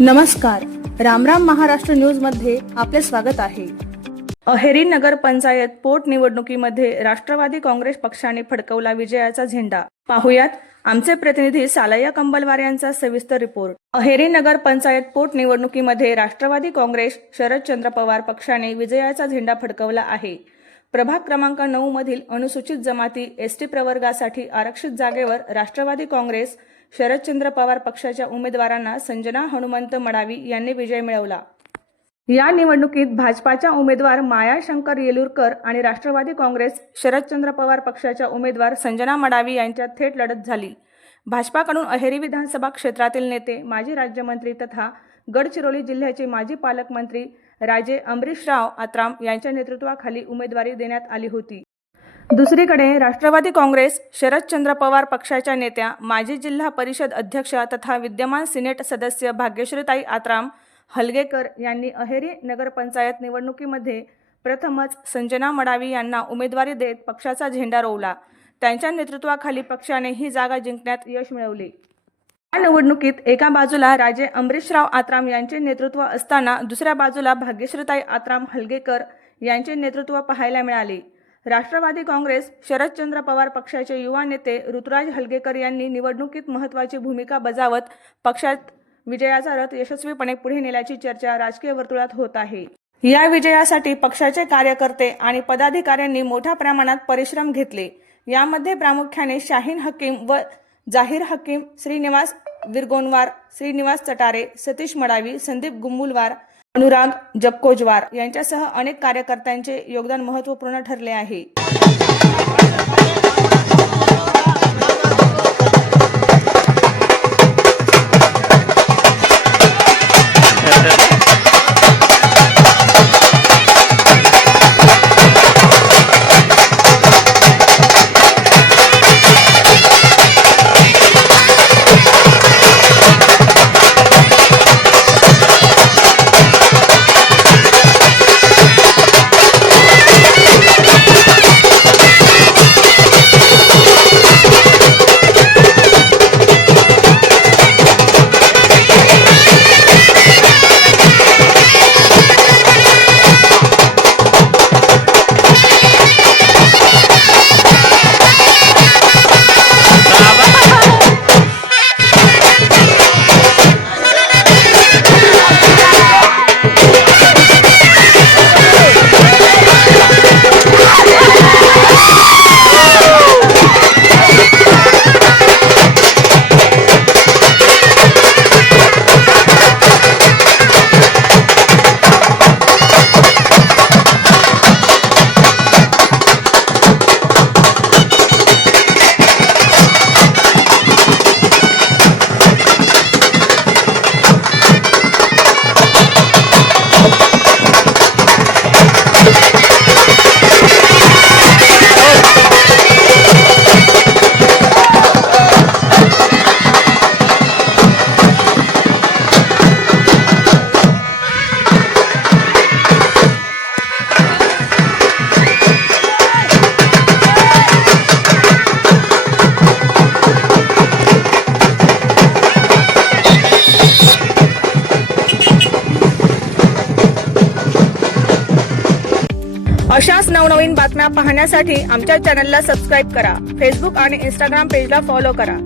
नमस्कार, रामराम महाराष्ट्र न्यूज मध्ये आपले स्वागत आहे। अहेरी नगर पंचायत पोटनिवडणुकीमध्ये राष्ट्रवादी काँग्रेस पक्षाने फडकवला विजयाचा झेंडा। पाहुयात आमचे प्रतिनिधी सालय्या कंबलवार यांचा सविस्तर रिपोर्ट। अहेरी नगर पंचायत पोटनिवडणुकीमध्ये राष्ट्रवादी काँग्रेस शरदचंद्र पवार पक्षाने विजयाचा झेंडा फडकवला आहे। प्रभाग क्रमांक 9 मधील अनुसूचित जमाती एसटी प्रवर्गासाठी आरक्षित जागेवर राष्ट्रवादी काँग्रेस शरदचंद्र पवार पक्षाच्या उमेदवारांना संजना हनुमंत मडावी यांनी विजय मिळवला। या निवडणुकीत भाजपाच्या उमेदवार माया शंकर येलुरकर आणि राष्ट्रवादी काँग्रेस शरदचंद्र पवार पक्षाच्या उमेदवार संजना मडावी यांच्यात थेट लढत झाली। भाजपाकडून अहेरी विधानसभा क्षेत्रातील नेते माजी राज्यमंत्री तथा गडचिरोली जिल्ह्याचे माजी पालकमंत्री राजे अमरीशराव आत्राम यांच्या नेतृत्वाखाली उमेदवारी देण्यात आली होती। दुसरीकडे राष्ट्रवादी काँग्रेस शरदचंद्र पवार पक्षाच्या नेत्या माजी जिल्हा परिषद अध्यक्षा तथा विद्यमान सिनेट सदस्य भाग्यश्रीताई आत्राम हलगेकर यांनी अहेरी नगरपंचायत निवडणुकीमध्ये प्रथमच संजना मडावी यांना उमेदवारी देत पक्षाचा झेंडा रोवला। त्यांच्या नेतृत्वाखाली पक्षाने ही जागा जिंकण्यात यश मिळवले। या निवडणुकीत एका बाजूला राजे अमरीशराव आत्राम यांचे नेतृत्व असताना दुसऱ्या बाजूला भाग्यश्रीताई आत्राम हलगेकर यांचे नेतृत्व पाहायला मिळाले। राष्ट्रवादी काँग्रेस शरदचंद्र पवार पक्षाचे युवा नेते ऋतुराज हलगेकर यांनी निवडणुकीत महत्त्वाची भूमिका बजावत पक्षात विजयाचा रथ यशस्वीपणे पुढे नेल्याची चर्चा राजकीय वर्तुळात होत आहे। या विजयासाठी पक्षाचे कार्यकर्ते आणि पदाधिकाऱ्यांनी मोठ्या प्रमाणात परिश्रम घेतले। यामध्ये प्रामुख्याने शाहीन हकीम व जाहीर हकीम, श्रीनिवास विरगोनवार, श्रीनिवास चटारे, सतीश मडावी, संदीप गुम्मुलवार, अनुराग जपकोजवार यांच्यासह अनेक कार्यकर्त्यांचे योगदान महत्त्वपूर्ण ठरले आहे। अशाच नवनवीन बातम्या पाहण्यासाठी आमच्या चॅनलला सबस्क्राइब करा। फेसबुक आणि इंस्टाग्राम पेजला फॉलो करा।